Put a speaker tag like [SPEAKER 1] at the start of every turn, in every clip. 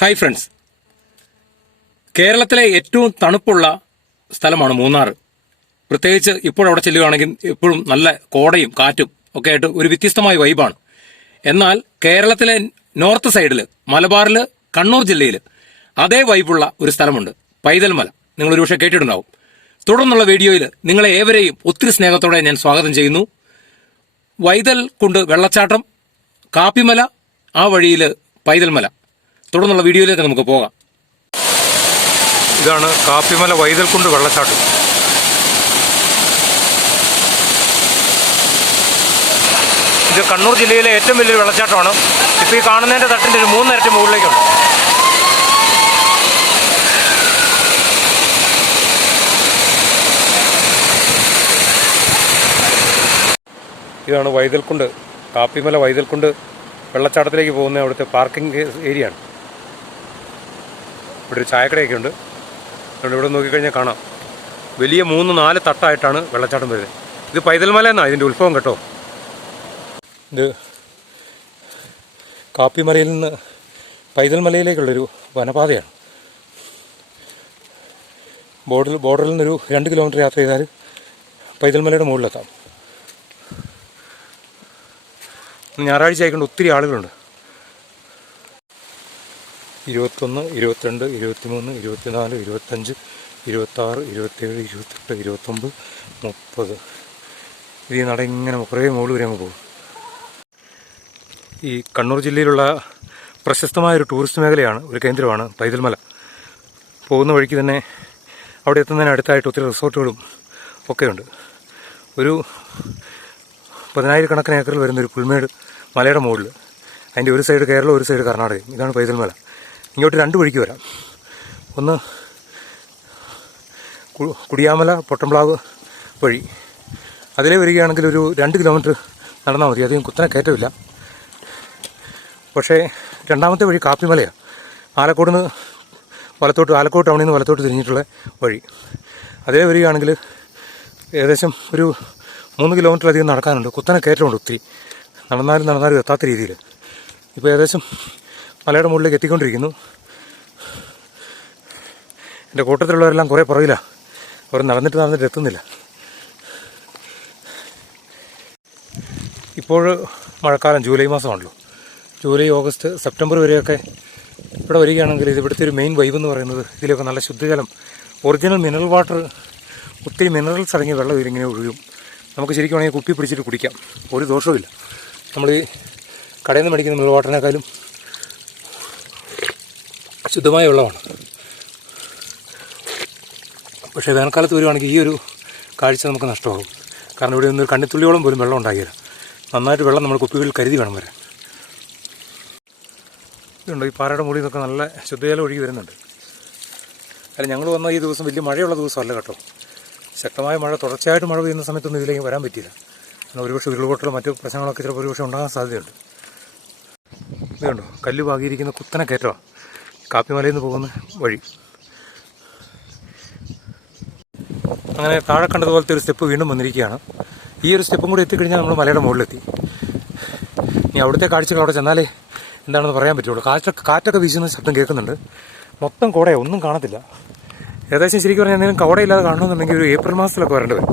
[SPEAKER 1] Hi friends. കേരളത്തിലെ ഏറ്റവും തണുപ്പുള്ള സ്ഥലമാണ് മൂന്നാർ. പ്രത്യേകിച്ച് ഇപ്പോഴവിടെ ചെല്ലുകയാണെങ്കിൽ എപ്പോഴും നല്ല കോടയും കാറ്റും ഒക്കെ ആയിട്ട് ഒരു വ്യത്യസ്തമായ വൈബാണ് എന്നാൽ കേരളത്തിലെ നോർത്ത് സൈഡിൽ മലബാറിൽ കണ്ണൂർ ജില്ലയിൽ അതേ വൈബുള്ള ഒരു സ്ഥലമുണ്ട്. പൈതൽമല. നിങ്ങൾ ഒരുപക്ഷെ കേട്ടിട്ടുണ്ടാവും. തുടർന്നുള്ള വീഡിയോയിൽ നിങ്ങളെ ഏവരെയും ഒത്തിരി സ്നേഹത്തോടെ ഞാൻ സ്വാഗതം ചെയ്യുന്നു. വൈതൽ കൊണ്ട് വെള്ളച്ചാട്ടം കാപ്പിമല ആ വഴിയിൽ പൈതൽമല. തുടർന്നുള്ള വീഡിയോയിലേക്ക് നമുക്ക് പോകാം. ഇതാണ് കാപ്പിമല വൈതൽക്കുണ്ട് വെള്ളച്ചാട്ടം ഇത് കണ്ണൂർ ജില്ലയിലെ ഏറ്റവും വലിയൊരു വെള്ളച്ചാട്ടമാണ്. ഇപ്പോൾ ഈ കാണുന്നതിന്റെ തട്ടിന്റെ ഒരു മൂന്നിരട്ടി മുകളിലേക്കുണ്ട്. ഇതാണ് വൈതൽക്കുണ്ട് കാപ്പിമല വൈതൽക്കുണ്ട് വെള്ളച്ചാട്ടത്തിലേക്ക് പോകുന്ന അവിടുത്തെ പാർക്കിംഗ് ഏരിയ ആണ് ഇവിടെ ഒരു ചായക്കടയൊക്കെ ഉണ്ട്. അതുകൊണ്ട് ഇവിടെ നോക്കിക്കഴിഞ്ഞാൽ കാണാം. വലിയ മൂന്ന് നാല് തട്ടായിട്ടാണ് വെള്ളച്ചാട്ടം വരുന്നത്. ഇത് പൈതൽമല എന്നാണ് ഇതിന്റെ ഉത്ഭവം കേട്ടോ. ഇത് കാപ്പിമലയിൽ നിന്ന് പൈതൽമലയിലേക്കുള്ളൊരു വനപാതയാണ്. ബോർഡിൽ ബോർഡറിൽ നിന്നൊരു രണ്ട് കിലോമീറ്റർ യാത്ര ചെയ്താൽ പൈതൽമലയുടെ മുകളിലെത്താം. ഞായറാഴ്ച ആയിക്കൊണ്ട് ഒത്തിരി ആളുകളുണ്ട്. ഇരുപത്തൊന്ന് ഇരുപത്തിരണ്ട് ഇരുപത്തിമൂന്ന് ഇരുപത്തിനാല് ഇരുപത്തഞ്ച് ഇരുപത്താറ് ഇരുപത്തേഴ് ഇരുപത്തെട്ട് ഇരുപത്തൊമ്പത് മുപ്പത്. ഇത് നട ഇങ്ങനെ കുറേ മുകളിൽ വരെ അങ്ങ് പോകും. ഈ കണ്ണൂർ ജില്ലയിലുള്ള പ്രശസ്തമായ ഒരു ടൂറിസ്റ്റ് മേഖലയാണ് ഒരു കേന്ദ്രമാണ് പൈതൽമല പോകുന്ന വഴിക്ക് തന്നെ അവിടെ എത്തുന്നതിന് അടുത്തായിട്ട് ഒത്തിരി റിസോർട്ടുകളും ഒക്കെയുണ്ട്. ഒരു പതിനായിരക്കണക്കിന് ഏക്കറിൽ വരുന്നൊരു പുൽമേട് മലയുടെ മുകളിൽ. അതിന്റെ ഒരു സൈഡ് കേരളം ഒരു സൈഡ് കർണാടകയും. ഇതാണ് പൈതൽമല ഇങ്ങോട്ട് രണ്ട് വഴിക്ക് വരാം. ഒന്ന് കുടിയാമല പൊട്ടംപ്ലാവ് വഴി. അതിലേ വരികയാണെങ്കിൽ ഒരു രണ്ട് കിലോമീറ്റർ നടന്നാൽ മതി. അധികം കുത്തനെ കയറ്റമില്ല. പക്ഷേ രണ്ടാമത്തെ വഴി കാപ്പിമലയാണ് ആലക്കോട് നിന്ന് വലത്തോട്ട് ആലക്കോട് ടൗണിൽ നിന്ന് വലത്തോട്ട് തിരിഞ്ഞിട്ടുള്ള വഴി. അതേ വരികയാണെങ്കിൽ ഏകദേശം ഒരു മൂന്ന് കിലോമീറ്റർ അധികം നടക്കാനുണ്ട്. കുത്തനെ കയറ്റമുണ്ട് ഒത്തിരി. നടന്നാലും നടന്നാലും എത്താത്ത രീതിയിൽ. ഇപ്പോൾ ഏകദേശം മലയുടെ മുകളിലേക്ക് എത്തിക്കൊണ്ടിരിക്കുന്നു. എന്റെ കൂട്ടത്തിലുള്ളവരെല്ലാം കുറേ പുറകിലാണ് അവർ നടന്നിട്ട് നടന്നിട്ട് എത്തുന്നില്ല. ഇപ്പോൾ മഴക്കാലം ജൂലൈ മാസമാണല്ലോ. ജൂലൈ ഓഗസ്റ്റ് സെപ്റ്റംബർ വരെയൊക്കെ ഇവിടെ വരികയാണെങ്കിൽ ഇത് ഇവിടുത്തെ ഒരു മെയിൻ വൈബ് എന്ന് പറയുന്നത് ഇതിലൊക്കെ നല്ല ശുദ്ധജലം ഒറിജിനൽ മിനറൽ വാട്ടർ ഒത്തിരി മിനറൽസ് അടങ്ങിയ വെള്ളം ഇതിലിങ്ങനെ ഒഴുകും. നമുക്ക് ശരിക്കും വേണമെങ്കിൽ കുപ്പി പിടിച്ചിട്ട് കുടിക്കാം. ഒരു ദോഷവുമില്ല. നമ്മൾ ഈ കടയിൽ നിന്ന് മേടിക്കുന്ന മിനറൽ വാട്ടറിനേക്കാളും ശുദ്ധമായ വെള്ളമാണ്. പക്ഷേ വേനൽക്കാലത്ത് വരുവാണെങ്കിൽ ഈ ഒരു കാഴ്ച നമുക്ക് നഷ്ടമാകും. കാരണം ഇവിടെ നിന്ന് കണ്ണിത്തുള്ളിയോളം പോലും വെള്ളം ഉണ്ടാകില്ല. നന്നായിട്ട് വെള്ളം നമ്മൾ കുപ്പികളിൽ കരുതി വേണം വരെ ഇതുണ്ട് ഈ പാറയുടെ മുകളിൽ നിന്നൊക്കെ നല്ല ശുദ്ധജലം ഒഴുകി വരുന്നുണ്ട്. അല്ല ഞങ്ങൾ വന്ന ഈ ദിവസം വലിയ മഴയുള്ള ദിവസമല്ല കേട്ടോ. ശക്തമായ മഴ തുടർച്ചയായിട്ട് മഴ പെയ്യുന്ന സമയത്തൊന്നും ഇതിലേക്ക് വരാൻ പറ്റിയില്ല. കാരണം ഒരുപക്ഷെ ഉരുൾപൊട്ടലോ മറ്റു പ്രശ്നങ്ങളൊക്കെ ചിലപ്പോൾ ഒരുപക്ഷെ ഉണ്ടാകാൻ സാധ്യതയുണ്ട്. ഇതുണ്ടോ? കല്ല് പാകിയിരിക്കുന്ന കുത്തനെ കയറ്റമാണ്. കാപ്പിമലയിൽ നിന്ന് പോകുന്ന വഴി. അങ്ങനെ താഴെ കണ്ടതുപോലത്തെ ഒരു സ്റ്റെപ്പ് വീണ്ടും വന്നിരിക്കുകയാണ്. ഈ ഒരു സ്റ്റെപ്പും കൂടി എത്തിക്കഴിഞ്ഞാൽ നമ്മൾ മലയുടെ മുകളിലെത്തി. ഇനി അവിടുത്തെ കാഴ്ചകൾ അവിടെ ചെന്നാലേ എന്താണെന്ന് പറയാൻ പറ്റുള്ളൂ. കാറ്റൊക്കെ കാറ്റൊക്കെ വീശുന്ന ശബ്ദം കേൾക്കുന്നുണ്ട്. മൊത്തം കോടയെ ഒന്നും കാണത്തില്ല. ഏകദേശം ശരിക്കും പറഞ്ഞാൽ എന്തെങ്കിലും കോടയില്ലാതെ കാണണമെന്നുണ്ടെങ്കിൽ ഒരു ഏപ്രിൽ മാസത്തിലൊക്കെ വരേണ്ടി വരും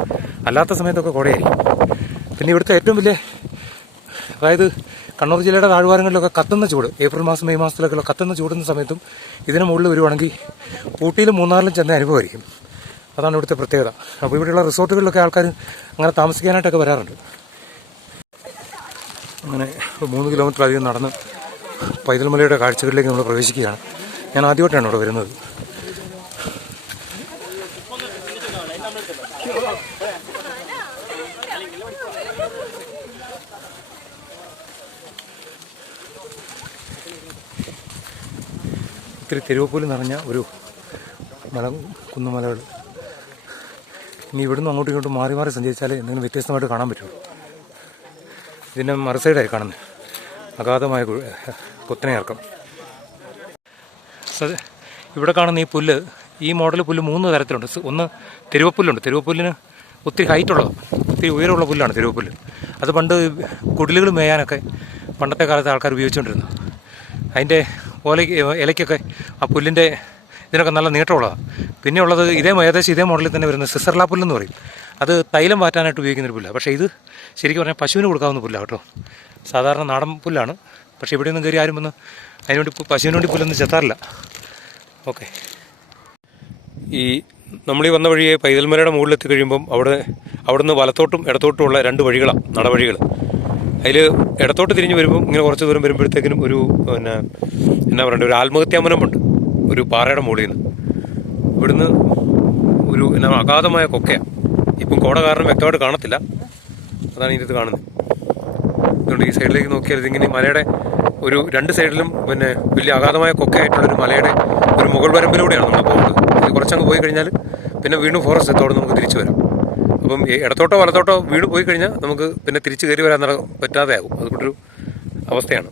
[SPEAKER 1] അല്ലാത്ത സമയത്തൊക്കെ കോടയായിരിക്കും. പിന്നെ ഇവിടുത്തെ ഏറ്റവും വലിയ അതായത് കണ്ണൂർ ജില്ലയുടെ താഴ്വാരങ്ങളിലൊക്കെ കത്തുന്ന ചൂട് ഏപ്രിൽ മാസം മെയ് മാസത്തിലൊക്കെ കത്തുന്ന ചൂടുന്ന സമയത്തും ഇതിന് മുകളിൽ വരുവാണെങ്കിൽ ഊട്ടിയിലും മൂന്നാറിലും ചെന്ന അനുഭവമായിരിക്കും. അതാണ് ഇവിടുത്തെ പ്രത്യേകത. അപ്പോൾ ഇവിടെയുള്ള റിസോർട്ടുകളിലൊക്കെ ആൾക്കാർ അങ്ങനെ താമസിക്കാനായിട്ടൊക്കെ വരാറുണ്ട്. അങ്ങനെ മൂന്ന് കിലോമീറ്റർ അധികം നടന്ന് പൈതൽമലയുടെ കാഴ്ചകളിലേക്ക് നമ്മൾ പ്രവേശിക്കുകയാണ്. ഞാൻ ആദ്യമായിട്ടാണ് ഇവിടെ വരുന്നത്. ഇത്തിരി തെരുവപ്പൂൽ നിറഞ്ഞ ഒരു മല കുന്നുമലകൾ. ഇനി ഇവിടുന്ന് അങ്ങോട്ടും ഇങ്ങോട്ടും മാറി മാറി സഞ്ചരിച്ചാൽ എന്തെങ്കിലും വ്യത്യസ്തമായിട്ട് കാണാൻ പറ്റുള്ളൂ ഇതിന്റെ മറു സൈഡായി കാണുന്നത് അഗാധമായ കുത്തനെയിറക്കം ഇവിടെ കാണുന്ന ഈ പുല്ല് ഈ മോഡൽ പുല്ല് മൂന്ന് തരത്തിലുണ്ട്. ഒന്ന് തെരുവപ്പുല്ലുണ്ട്. തെരുവപ്പുല്ലിന് ഒത്തിരി ഹൈറ്റ് ഉള്ളത് ഒത്തിരി ഉയരമുള്ള പുല്ലാണ് തെരുവപ്പുല്ല് അത് പണ്ട് കുടിലുകൾ മേയാനൊക്കെ പണ്ടത്തെ കാലത്ത് ആൾക്കാർ ഉപയോഗിച്ചുകൊണ്ടിരുന്നു അതിന്റെ ഓലയ്ക്ക് ഇലയ്ക്കൊക്കെ ആ പുല്ലിന്റെ ഇതിനൊക്കെ നല്ല നീട്ടമുള്ളതാണ് പിന്നെ ഉള്ളത് ഇതേ ഏകദേശം ഇതേ മോഡലിൽ തന്നെ വരുന്ന സിസർലാ പുല്ലെന്ന് പറയും. അത് തൈലം വാറ്റാനായിട്ട് ഉപയോഗിക്കുന്ന ഒരു പുല്ലാണ് പക്ഷേ ഇത് ശരിക്കും പറഞ്ഞാൽ പശുവിന് കൊടുക്കാവുന്ന പുല്ലാണ് കേട്ടോ. സാധാരണ നാടൻ പുല്ലാണ്. പക്ഷേ ഇവിടെ ഒന്നും കയറി ആരും വന്ന് അതിനുവേണ്ടി പശുവിന് വേണ്ടി പുല്ലൊന്നും ചെത്താറില്ല. ഓക്കെ. ഈ നമ്മൾ ഈ വന്ന വഴിയെ പൈതൽമലയുടെ മുകളിലെത്തി കഴിയുമ്പം അവിടെ അവിടുന്ന് വലത്തോട്ടും ഇടത്തോട്ടുമുള്ള രണ്ട് വഴികളാണ് നടവഴികൾ അതിൽ ഇടത്തോട്ട് തിരിഞ്ഞ് വരുമ്പോൾ ഇങ്ങനെ കുറച്ച് ദൂരം വരുമ്പോഴത്തേക്കിനും ഒരു പിന്നെ എന്നാ പറയണ്ടേ ഒരു ആത്മഹത്യാമനമുണ്ട് ഒരു പാറയുടെ മുകളിൽ നിന്ന്. ഇവിടുന്ന് ഒരു എന്നാ അഗാധമായ കൊക്കയാണ് ഇപ്പം കോട കാരണം വ്യക്തമായിട്ട് കാണത്തില്ല. അതാണ് ഇതിനകത്ത് കാണുന്നത്. അതുകൊണ്ട് ഈ സൈഡിലേക്ക് നോക്കിയാൽ ഇതിങ്ങനെ മലയുടെ ഒരു രണ്ട് സൈഡിലും പിന്നെ വലിയ അഗാധമായ കൊക്കയായിട്ടുള്ളൊരു മലയുടെ ഒരു മുകൾ വരമ്പിലൂടെയാണ് നമ്മൾ പോകുന്നത്. കുറച്ചങ്ങ് പോയി കഴിഞ്ഞാൽ പിന്നെ വീണ്ടും ഫോറസ്റ്റ് എത്തോടെ നമുക്ക് തിരിച്ചു വരാം. അപ്പം ഇടത്തോട്ടോ വലത്തോട്ടോ വീട് പോയി കഴിഞ്ഞാൽ നമുക്ക് പിന്നെ തിരിച്ച് കയറി വരാൻ പറ്റാതെ ആകും അതുകൊണ്ടൊരു അവസ്ഥയാണ്.